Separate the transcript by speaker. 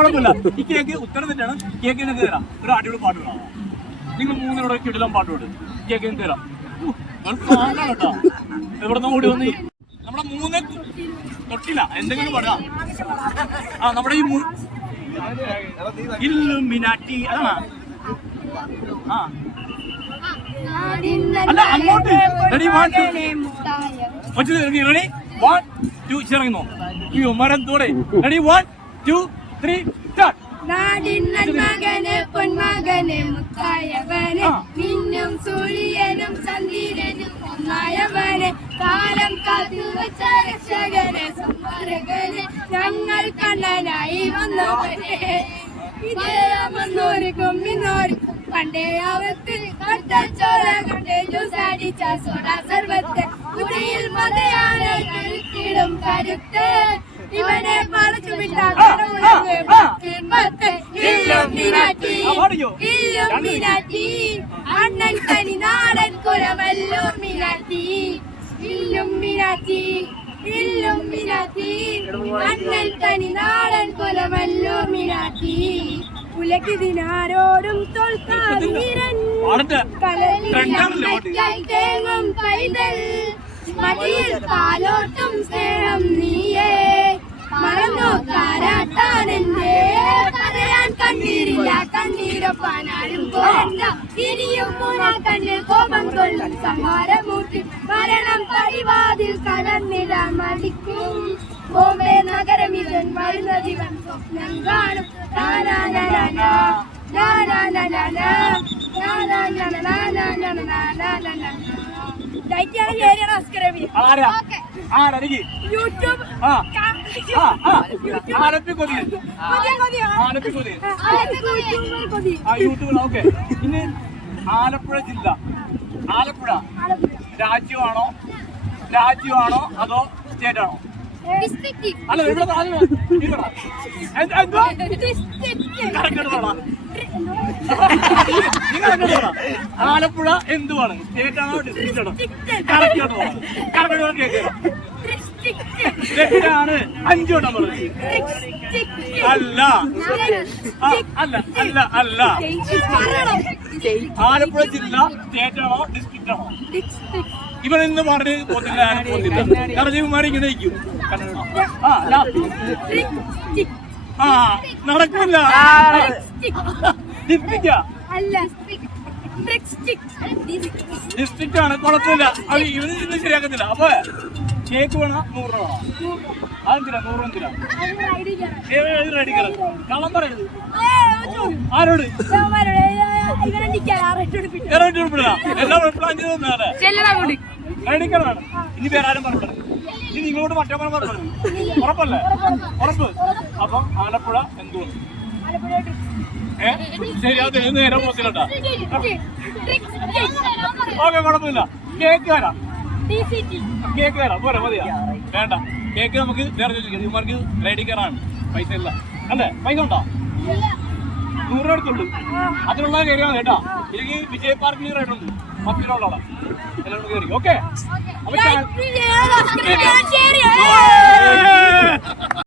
Speaker 1: കുഴപ്പമില്ല. ഈ കേക്ക് ഉത്തരം തന്നെയാണ് കേക്ക് നിങ്ങൾക്ക് തരാം. ഒരു അടിപൊളി പാട്ട് വിടാം നിങ്ങൾ മൂന്നിനോട് കിടിലം പാട്ട് വിടും കേക്ക് നിങ്ങൾക്ക് തരാം. കേട്ടോ. എവിടെ നിന്ന് ഓടി വന്ന് നമ്മുടെ മൂന്ന് തൊട്ടില്ല. എന്തെങ്കിലും പാടുക. ആ നമ്മുടെ ഈ ഇല്ലുമിനാറ്റി. അതാണ്. ആ. അല്ല അങ്ങോട്ട്. Ready one two ready one two ഇറങ്ങുന്നു ഈ മരം തോടെ. Ready one two three start
Speaker 2: നാടിന്നൻ മകന് പൊന്മകന് മുത്തായവന്. മിന്നും സൂര്യനും ചന്ദ്രനും ഒന്നായവന് കാലം കാത്തു വച്ച രക്ഷകന് സംഹാരകന് ഞങ്ങൾ കണ്ണനായി വന്നവന്. ഇതേയാമെന്നൊരു കുമ്മിന്നോര് പണ്ടേ അവത്തിൽ കട്ടച്ചോള കണ്ടേ ജ്യൂസ് അടിച്ച സോഡ സർവത്ത്. കുടിയിൽ മതയാണ് കരുത്തിടും കരുത്ത്. ഇവനെ അണ്ണൻ നാടൻ മിനാറ്റി മിനാറ്റി മിനാറ്റി നാടൻ മിനാറ്റി
Speaker 1: തോൽക്കാതിരൻ
Speaker 2: കലലിൽ തേങ്ങും പൈതൽ മടിയിൽ പാലോട്ടും സ്നേഹം നീ. മണം നോക്കാരാട്ടാനെന്തേ പറയാൻ കണ്ണീരില്ല കണ്ണീരൊപ്പാനാരും പോരണ്ട. ഇനിയും മൂന്നാം കണ്ണിൽ കോപം കൊള്ളും. സംഹാരമൂട്ടി മരണം പടിവാതിൽ കടന്നിടാൻ മടിക്കും. ബോംബെ നഗരം ഇതൻ വരുന്ന ദിവൻ സ്വപ്നം കാണും. ശരിയാണ് അസ്കരവി
Speaker 1: ഓക്കെ ആരാ
Speaker 2: യൂട്യൂബ്
Speaker 1: ആ. ആ ആ. ആലപ്പി കൊതി.
Speaker 2: കൊതിയ കൊതിയ
Speaker 1: ആലപ്പി കൊതി.
Speaker 2: യൂട്യൂബർ കൊതി.
Speaker 1: ആ യൂട്യൂബിൽ ഓക്കെ. ഇനി ആലപ്പുഴ ജില്ല. ആലപ്പുഴ. രാജ്യമാണോ? രാജ്യമാണോ? അതോ സ്റ്റേറ്റ് ആണോ അല്ല ഇവിടെ ആലപ്പുഴ എന്തുവാണ്? സ്റ്റേറ്റ് ആണോ ഡിസ്ട്രിക്റ്റ്. ആണോ കറക്റ്റ് ആണോ കറക്റ്റ് കേൾക്കുക തെറ്റാണ് അഞ്ചു നമ്പർ അല്ല. അല്ല അല്ല അല്ല. ആലപ്പുഴ ജില്ല സ്റ്റേറ്റ് ആണോ ഡിസ്ട്രിക്റ്റ് ആണോ ഇവൻ ഇന്ന് പറഞ്ഞ് പോത്തില്ല. പോത്തില്ല കാരണം ഇങ്ങനെ ആ ആ നടക്കില്ല. ഡിസ്ട്രിക്റ്റാ? ആണ് കുഴപ്പമില്ല. അത് ഇവന് ഇന്ന് ശരിയാക്കത്തില്ല. അപ്പൊ കേക്ക് വേണം? നൂറ് രൂപ വേണം? അതെന്തിനാ? നൂറ് എന്തിനാ ഏത് റെഡിക്കണം കള്ളം പറയരുത്. ആരോട്? ഇറങ്ങി ഉൾപ്പെടാ എല്ലാം പ്ലാൻ ചെയ്ത് തന്നാലേ. റെഡിക്കറാണ് ഇനി വേറെ ആരും പറഞ്ഞു ഇനി നിങ്ങളോട് മറ്റേ പറഞ്ഞു ഉറപ്പല്ലേ? ഉറപ്പ്. അപ്പം ആലപ്പുഴ എന്തുകൊണ്ട് ശരി അത് നേരം പോത്തില്ലട്ടാ ഓക്കെ കുഴപ്പമില്ല. കേക്ക് തരാം. കേക്ക് തരാം പോരാ മതിയാ? വേണ്ട. കേക്ക് നമുക്ക് വേറെ ചോദിക്കാം ഇവന്മാർക്ക് റെഡി കയറാണ് പൈസ ഇല്ല. അല്ലേ? പൈസ ഉണ്ടോ? നൂറ് രൂപ എടുത്തുള്ളൂ. അതിനുള്ള കയറിയാൽ കേട്ടാ. എനിക്ക് വിജയ പാർക്കിൽ റേറ്റ് ഉണ്ട്. പത്ത് രൂപ ഉള്ള എല്ലാവരും കയറി ഓക്കെ